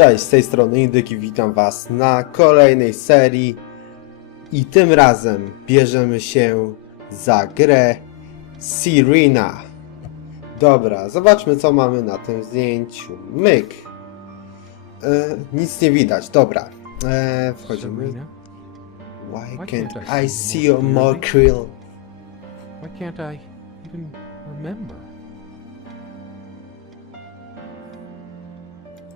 Cześć, z tej strony IndieK i witam Was na kolejnej serii i tym razem bierzemy się za grę SERENA. Dobra, zobaczmy co mamy na tym zdjęciu. Myk. Nic nie widać, dobra. Wchodzimy. Why can't I see your more krill? Why can't I even remember?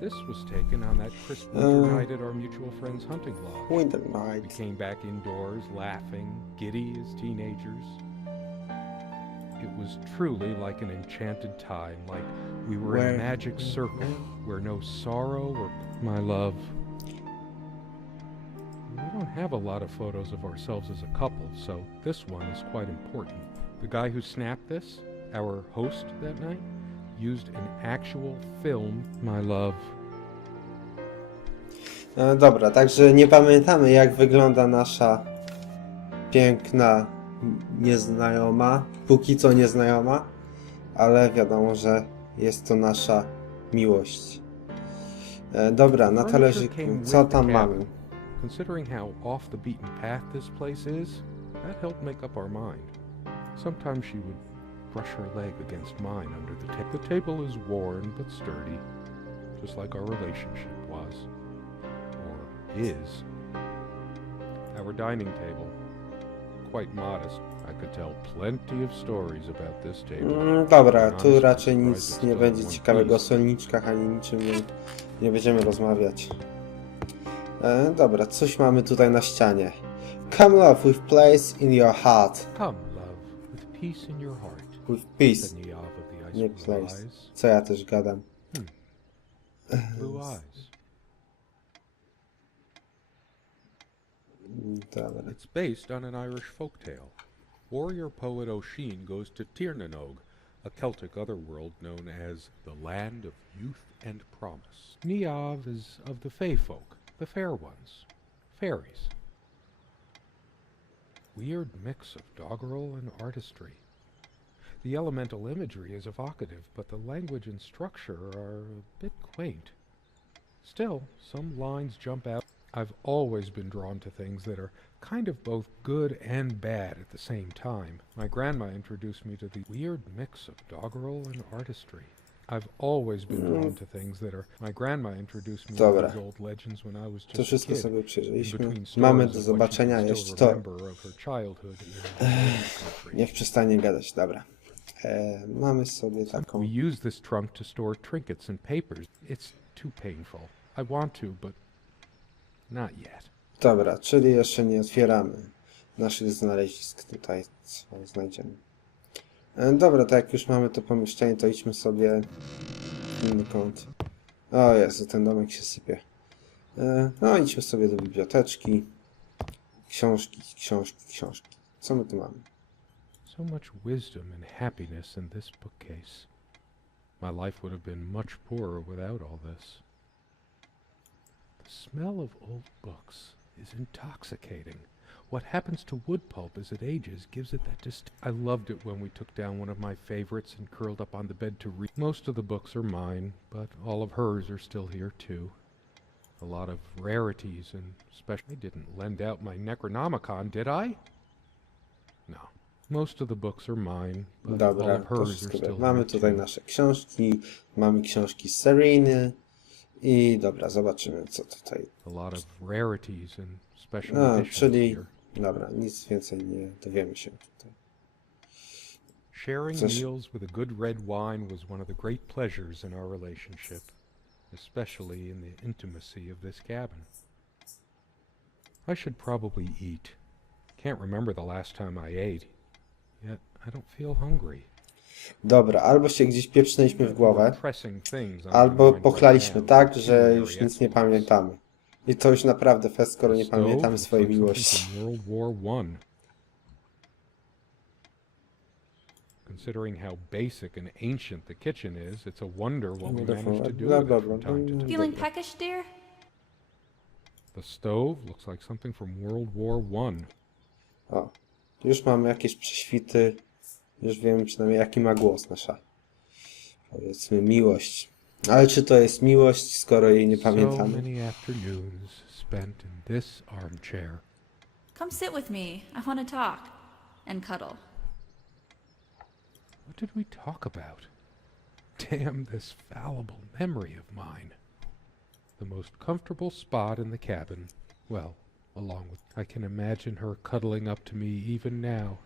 This was taken on that crisp winter night at our mutual friend's hunting lodge. Winter We night. came back indoors, laughing, giddy as teenagers. It was truly like an enchanted time, like we were in a magic circle where no sorrow or my love. We don't have a lot of photos of ourselves as a couple, so this one is quite important. The guy who snapped this, our host that night, used an actual film, my love. Dobra, także nie pamiętamy jak wygląda nasza piękna nieznajoma, póki co nieznajoma, ale wiadomo, że jest to nasza miłość. Dobra, na talerzyku, co tam mamy? Considering how off the beaten path this place is, that helped make up our mind. Sometimes she would brush her leg against mine under the table. The table is worn but sturdy, just like our relationship was. Or is. Our dining table, quite modest. I could tell plenty of stories about this table. Dobra, tu raczej nic nie będzie ciekawego o solniczkach ani niczym nie będziemy rozmawiać. Dobra, coś mamy tutaj na ścianie. Come love with place in your heart. Come, love, with peace in your heart. With peace, Said Niamh of the Ice nie Blue place. Eyes. Co ja też gadam. Blue eyes. Dobra. It's based on an Irish folktale. Warrior poet Oisin goes to Tirnanog, a Celtic otherworld known as the Land of Youth and Promise. Niamh is of the Fey folk, the fair ones, fairies. Weird mix of doggerel and artistry. The elemental imagery is evocative, but the language and structure are a bit quaint. Still, some lines jump out. I've always been drawn to things that are kind of both good and bad at the same time. My grandma introduced me to the weird mix of doggerel and artistry. I've always been drawn to things that are... My grandma introduced me to Dobra. these old legends when I was To just a wszystko kid. sobie In przejrzeliśmy. between Mamy stories do of what she zobaczenia could jeszcze still to. remember of her childhood in the country. Niech przestanie gadać, dobra. Mamy sobie taką... We use this trunk to store trinkets and papers. It's too painful. I want to, but not yet. Dobra, czyli jeszcze nie otwieramy naszych znalezisk tutaj, co znajdziemy. Dobra, tak jak już mamy to pomieszczenie, to idźmy sobie w inny kąt. O Jezu, ten domek się sypie. No, idźmy sobie do biblioteczki. Książki, książki, książki. Co my tu mamy? So much wisdom and happiness in this bookcase. My life would have been much poorer without all this. The smell of old books is intoxicating. What happens to wood pulp as it ages gives it that I loved it when we took down one of my favorites and curled up on the bed to read. Most of the books are mine, but all of hers are still here too. A lot of rarities and special... I didn't lend out my Necronomicon, did I? No. Most of the books are mine, but all Dobra, of to hers are wszystko. still Mamy here tutaj too. nasze książki, mamy książki z Sereny i dobra, zobaczymy co tutaj. A lot of rarities and special A, editions czyli here. dobra, nic więcej nie dowiemy się tutaj. Sharing Chcesz? meals with a good red wine was one of the great pleasures in our relationship, especially in the intimacy of this cabin. I should probably eat. Can't remember the last time I ate, yet I don't feel hungry. Dobra, albo się gdzieś pieprznęliśmy w głowę, Pressing things on my albo mind pochlaliśmy right now, tak, but że here już we are nic nie yet. pamiętamy. I to już naprawdę fest, skoro nie Stove pamiętamy looks swojej like something miłości. from World War I. Considering how basic and ancient the kitchen is, it's a wonder what we managed to do with it from time to time. Feeling peckish, dear? The stove looks like something from World War I. O, już mamy jakieś prześwity, już wiemy przynajmniej jaki ma głos nasza, powiedzmy, miłość. Ale czy to jest miłość, skoro jej nie So pamiętamy? many afternoons spent in this armchair. Come sit with me. I want to talk. And cuddle. What did we talk about? Damn this fallible memory of mine. The most comfortable spot in the cabin. Well, along with... I can imagine her cuddling up to me even now.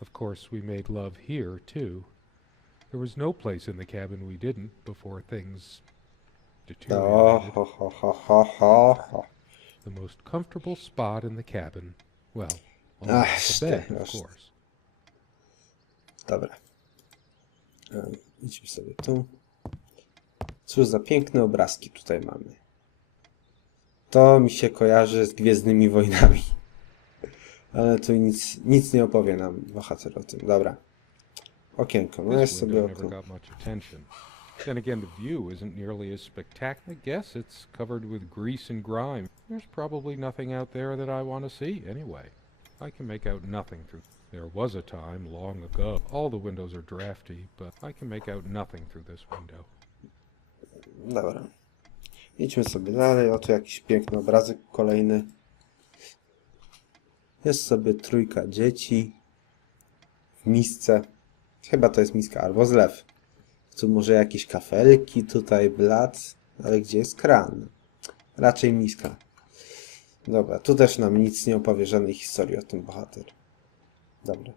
Of course, we made love here, too. There was no place in the cabin we didn't before things O, deteriorated. ho, ho, ho, ho, ho, ho. The most comfortable spot in the cabin. Well, along Ach, with the bed, ty, of już. course. Dobra. Idźmy sobie tu. Cóż za piękne obrazki tutaj mamy. To mi się kojarzy z Gwiezdnymi Wojnami. Ale tu nic nie opowie nam bohater o tym. Dobra. Okienko. No jest This sobie window never okno. got much attention. Then again, the view isn't nearly as spectacular. I guess it's covered with grease and grime. There's probably nothing out there that I want to see anyway. I can make out nothing through... There was a time long ago. All the windows are drafty, but I can make out nothing through this window. Dobra. Idźmy sobie dalej. Oto jakiś piękny obrazek kolejny. Jest sobie trójka dzieci w misce. Chyba to jest miska albo zlew. Tu może jakieś kafelki, tutaj blat, ale gdzie jest kran? Raczej miska. Dobra, tu też nam nic nie opowie, żadnej historii o tym bohater. Dobra,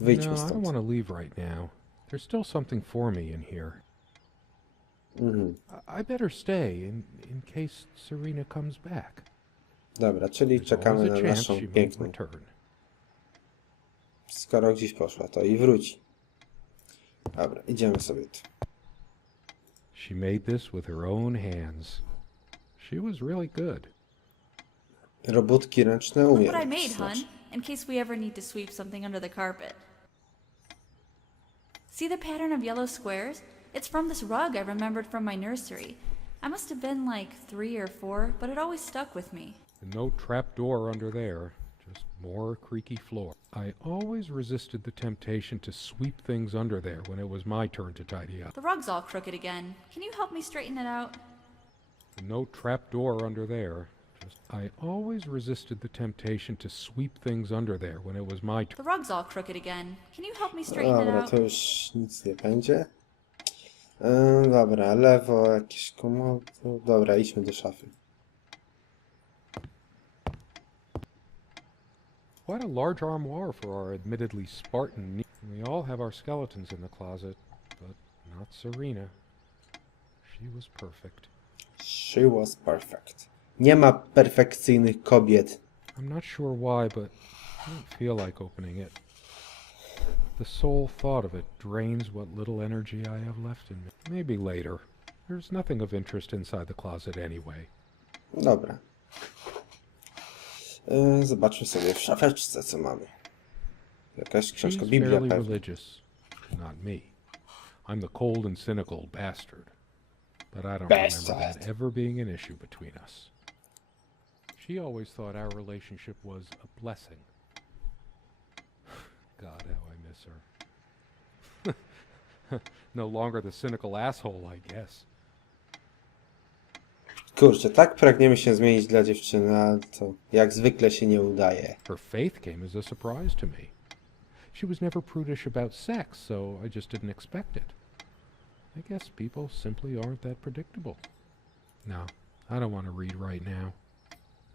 wyjdźmy No, I don't stąd. want to leave right now. There's still something for me in here. I better stay in case Serena comes back. Dobra, czyli There's czekamy always na a chance naszą she might piękną. return. Skoro gdzieś poszła, to i wróci. Dobra, idziemy sobie tu. She made this with her own hands. She was really good. Robótki ręczne Look umiem. what I made, Znaczy. hun, in case we ever need to sweep something under the carpet. See the pattern of yellow squares? It's from this rug I remembered from my nursery. I must have been like 3 or 4, but it always stuck with me. And no trap door under there, just more creaky floor. I always resisted the temptation to sweep things under there when it was my turn to tidy up. The rug's all crooked again. Can you help me straighten it out? And no trap door under there. I always resisted the temptation to sweep things under there when it was my turn. The rug's all crooked again. Can you help me straighten it Dobra, out? to już nic nie będzie. Dobra, lewo, jakieś komody. Dobra, idźmy do szafy. Quite a large armoire for our admittedly Spartan needs. We all have our skeletons in the closet, but not Serena. She was perfect. She was perfect. Nie ma perfekcyjnych kobiet. I'm not sure why, but I don't feel like opening it. The sole thought of it drains what little energy I have left in me. Maybe later. There's nothing of interest inside the closet anyway. Dobra. Zobaczmy sobie w szafeczce, co mamy. Jakaś książka, She's Biblia fairly pewnie. religious. Not me. I'm the cold and cynical bastard. But I don't Bastard. remember that ever being an issue between us. She always thought our relationship was a blessing. God, how I miss her. No longer the cynical asshole, I guess. Kurczę, tak pragniemy się zmienić dla dziewczyny, a to jak zwykle się nie udaje. Her faith came as a surprise to me. She was never prudish about sex, so I just didn't expect it. I guess people simply aren't that predictable. No, I don't want to read right now.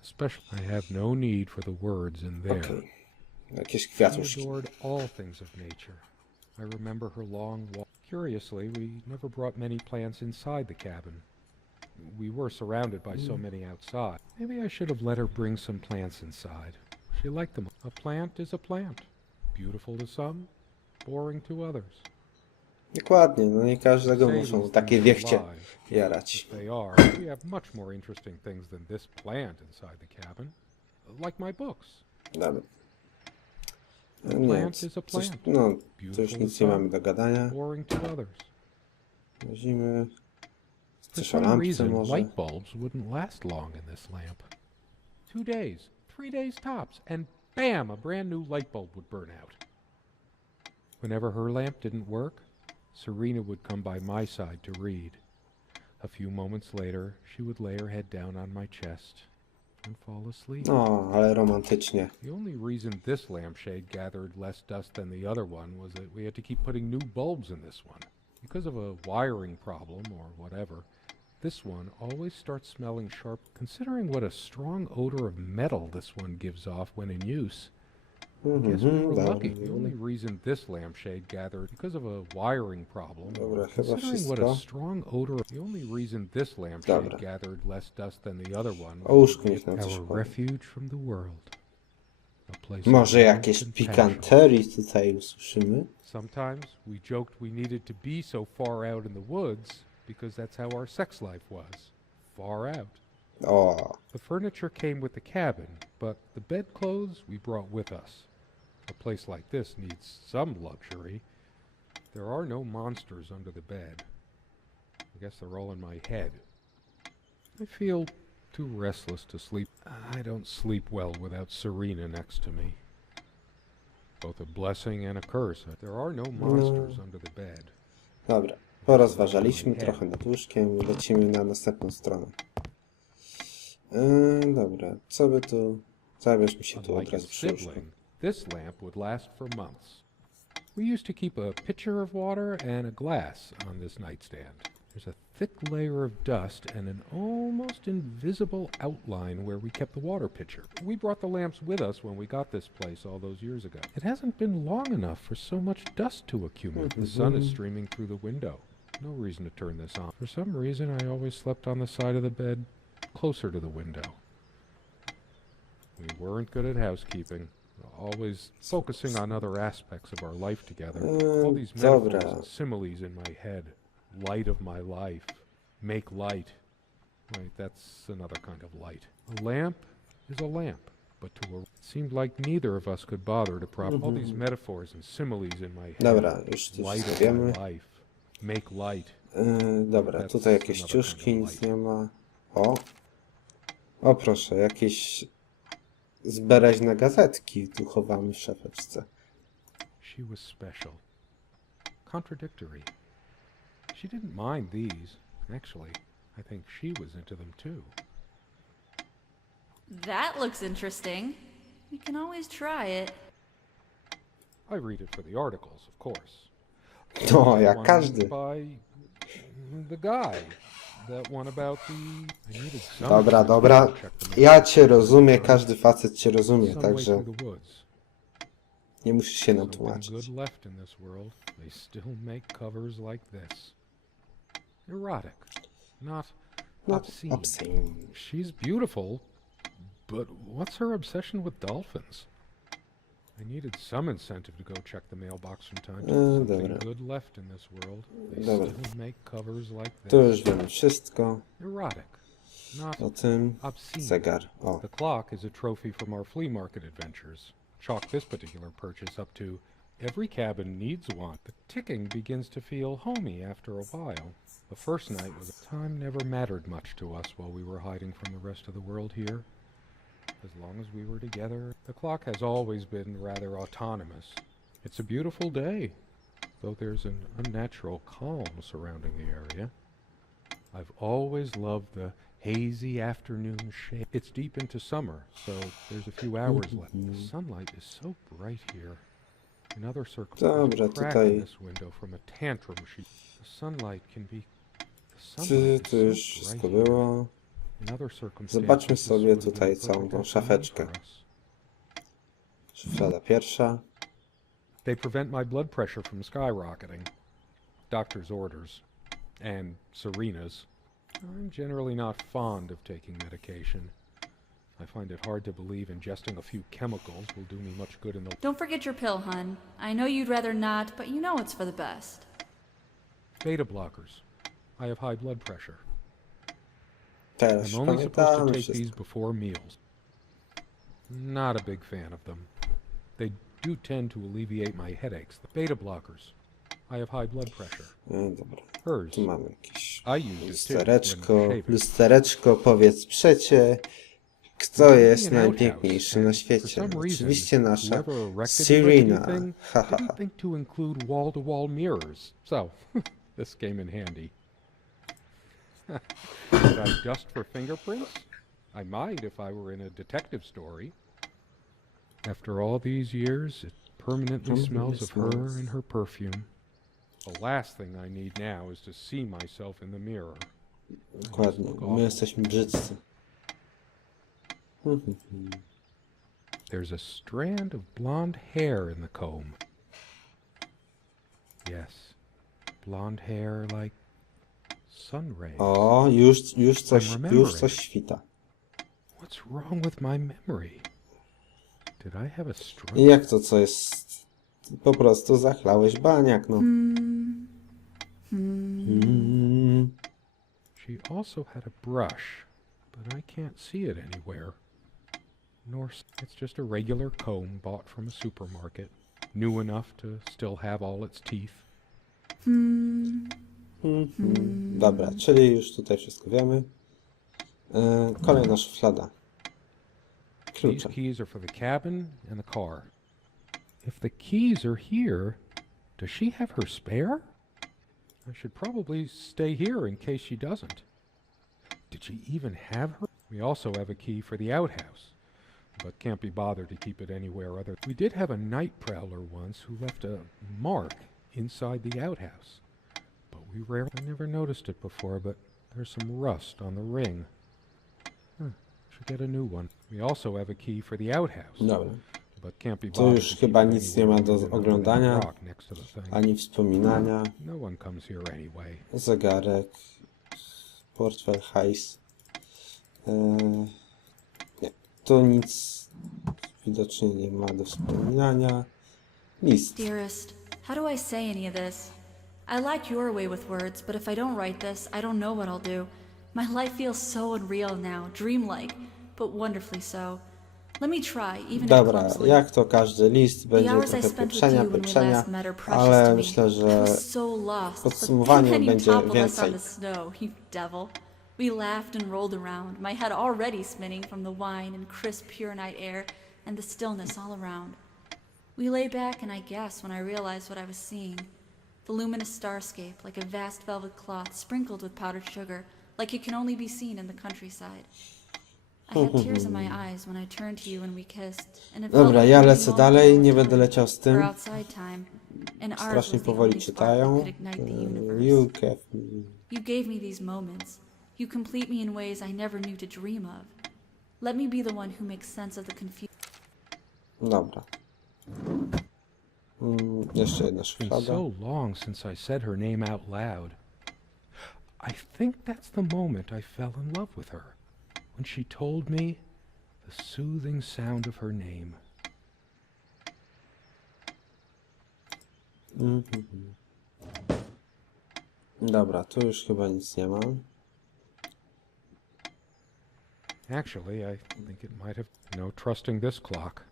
Especially, I have no need for the words in there. Okej. Jakieś She kwiatuszki. adored all things of nature. I remember her long walk. Curiously, we never brought many plants inside the cabin. We were surrounded by so many outside. Maybe I should have let her bring some plants inside. She liked them. A plant is a plant. Beautiful to some, boring to others. Dokładnie, no nie każdego Say muszą these takie things are wiechcie alive. jarać. If they are, we have much more interesting things than this plant inside the cabin. Like my books. Dobra. A Nie, plant is a coś, plant. no, to Beautiful już to nic nie some, mamy do gadania. boring to others. Weźmy For coś o some lampce reason, może. light bulbs wouldn't last long in this lamp. 2 days, 3 days tops, and bam, a brand new light bulb would burn out. Whenever her lamp didn't work, Serena would come by my side to read. A few moments later, she would lay her head down on my chest and fall asleep. O, ale romantycznie. The only reason this lampshade gathered less dust than the other one was that we had to keep putting new bulbs in this one. Because of a wiring problem or whatever, this one always starts smelling sharp. Considering what a strong odor of metal this one gives off when in use, I guess we were lucky. The only reason this lampshade gathered because of a wiring problem. Dobra, chyba Considering what a wszystko. strong odor. The only reason this lampshade Dobra. gathered less dust than the other one O łóżku niech nam coś our powie. refuge from the world. A place of Może warmth jakieś and passion. pikanterii tutaj usłyszymy? Sometimes we joked we needed to be so far out in the woods because that's how our sex life was. Far out. O, The furniture came with the cabin, but the bedclothes we brought with us. A place like this needs some luxury. There are no monsters under the bed. I guess they're all in my head. I feel too restless to sleep. I don't sleep well without Serena next to me. Both a blessing and a curse. There are no monsters under the bed. dobra. Porozważaliśmy trochę nad łóżkiem i lecimy na następną stronę. Dobra, co by tu... Zabierzmy się tu od Unlike a razu przy łóżku. sibling, this lamp would last for months. We used to keep a pitcher of water and a glass on this nightstand. There's a thick layer of dust and an almost invisible outline where we kept the water pitcher. We brought the lamps with us when we got this place all those years ago. It hasn't been long enough for so much dust to accumulate. The sun is streaming through the window. No reason to turn this on. For some reason, I always slept on the side of the bed closer to the window. We weren't good at housekeeping, always focusing on other aspects of our life together. All these metaphors Dobra. and similes in my head. Light of my life. Make light. Wait, that's another kind of light. A lamp is a lamp, but to a... It seemed like neither of us could bother to prop all these metaphors and similes in my head. Dobra, już tu Light of zostawiamy. my life. Make light. Dobra, tutaj jakieś ciuszki, nic nie ma. O proszę, jakieś zbereźne gazetki tu chowamy w szafeczce. She was special. Contradictory. She didn't mind these. Actually, I think she was into them too. That looks interesting. We can always try it. I read it for the articles, of course. No, jak One każdy. by the guy. That one about the... I needed some Dobra, to dobra. check them Ja cię rozumiem, każdy facet cię rozumie, some way także through the woods. nie musisz się nam Something tłumaczyć. good left in this world. They still make covers like this. Erotic. Not obscene. Obscene. She's beautiful, but what's her obsession with dolphins? I needed some incentive to go check the mailbox from time to time. Something dobra. good left in this world. They Dobra. still make covers like Tu this. już wiemy wszystko Erotic. Not o tym. obscene. Zegar. O, The clock is a trophy from our flea market adventures. Chalk this particular purchase up to every cabin needs one. The ticking begins to feel homey after a while. The first night was time never mattered much to us while we were hiding from the rest of the world here. As long as we were together, the clock has always been rather autonomous. It's a beautiful day, though there's an unnatural calm surrounding the area. I've always loved the hazy afternoon shade. It's deep into summer, so there's a few hours left. The sunlight is so bright here. In other circumstances, Dobra, crack tutaj- in this window from a tantrum the sunlight can be... The czy sunlight tu is już so wszystko bright here. było? In other circumstances, Zobaczmy this sobie would have tutaj been całą perfect tą afternoon szafeczkę. for us. Szuflada pierwsza. They prevent my blood pressure from skyrocketing. Doctor's orders. And Serena's. I'm generally not fond of taking medication. I find it hard to believe ingesting a few chemicals will do me much good in the... Don't forget your pill, hun. I know you'd rather not, but you know it's for the best. Beta blockers. I have high blood pressure. Teraz I'm only supposed to pamiętamy take these wszystko. before meals. Not a big fan of them. They do tend to alleviate my headaches. The beta blockers. I have high blood pressure. Dobra, Hers. tu mamy jakieś I used it too when lustereczko. shaving. Lustereczko, powiedz przecie, kto jest najpiękniejszy na świecie? Oczywiście nasza Serena. Didn't think to include wall-to-wall mirrors, so this came in handy. Should I dust for fingerprints? I might if I were in a detective story. After all these years, it permanently smells of her and her perfume. The last thing I need now is to see myself in the mirror. Dokładnie. My jesteśmy brzydcy. There's a strand of blonde hair in the comb. Yes, blonde hair like sun rays. O, już coś świta. What's wrong with my memory? Did I have a stroke? I jak to, co jest? Po prostu zachlałeś baniak, no. She also had a brush, but I can't see it anywhere. It's just a regular comb bought from a supermarket, new enough to still have all its teeth. Dobra, czyli już tutaj wszystko wiemy. Kolejna szuflada. These Klucze. keys are for the cabin and the car. If the keys are here, does she have her spare? I should probably stay here in case she doesn't. Did she even have her? We also have a key for the outhouse, but can't be bothered to keep it anywhere other. We did have a night prowler once who left a mark inside the outhouse, but I never noticed it before, but there's some rust on the ring. Should get a new one. We also have a key for the outhouse, Dobra. but can't be To bothered już to keep chyba it nic nie ma anywhere do other than oglądania, rock next to the thing. ani wspominania. No one comes here anyway. Zegarek. Portfel, hajs. Nie, tu nic widocznie nie ma do wspominania. List. Dearest, how do I say any of this? I like your way with words, but if I don't write this, I don't know what I'll do. My life feels so unreal now, dreamlike, but wonderfully so. Let me try, even if Dobra, clumsily. jak to każdy list, będzie trochę pieprzenia, ale myślę, że w podsumowaniu będzie więcej. You devil. We laughed and rolled around, my head already spinning from the wine and crisp, pure night air and the stillness all around. We lay back, and I guess when I realized what I was seeing, the luminous starscape, like a vast velvet cloth sprinkled with powdered sugar, like it can only be seen in the countryside. I had tears in my eyes when I turned to you and we kissed, and it felt Dobra, like ja we lecę belonged dalej, to nie our będę time, leciał z tym. or outside time, and ours Strasznie was the powoli only spark that czytają. could ignite the universe. You gave me these moments. You complete me in ways I never knew to dream of. Let me be the one who makes sense of the confusion. Dobra. Jeszcze jedna It's been szuflada. so long since I said her name out loud. I think that's the moment I fell in love with her, when she told me the soothing sound of her name. Dobra, tu już chyba nic nie ma. Actually, I think it might have no trusting this clock.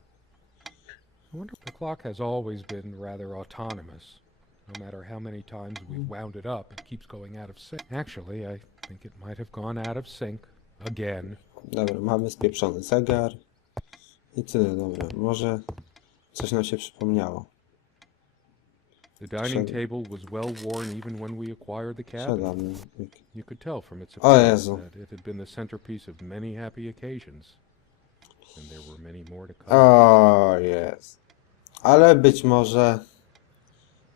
I wonder if the clock has always been rather autonomous. No matter how many times we've wound it up, it keeps going out of sync. Actually, I think it might have gone out of sync again. Dobra, mamy spieprzony zegar. I tyle, dobra. Może coś nam się przypomniało. The dining table was well worn even when we acquired the cabin. Siadamy. You could tell from its O appearance Jezu. that it had been the centerpiece of many happy occasions. And there were many more to come. O jest. Ale być może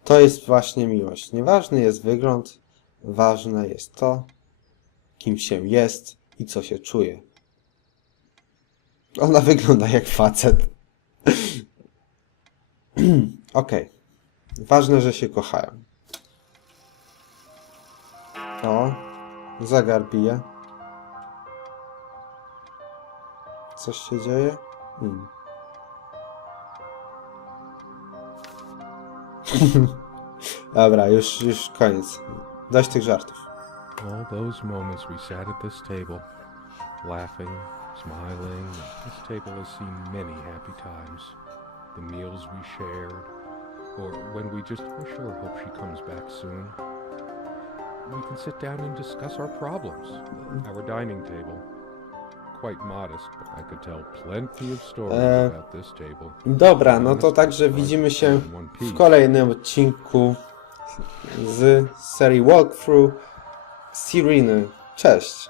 to jest właśnie miłość. Nieważny jest wygląd, ważne jest to, kim się jest i co się czuje. Ona wygląda jak facet. Okej. Ważne, że się kochają. O, zegar bije. Coś się dzieje? Dobra, już koniec. Dość tych żartów. All those moments we sat at this table, laughing, smiling. This table has seen many happy times. The meals we shared, or when we just, I sure hope she comes back soon. We can sit down and discuss our problems. Our dining table. Quite modest, but I could tell plenty of stories about this table. Dobra, no to także widzimy się w kolejnym odcinku z serii Walkthrough Sereny. Cześć.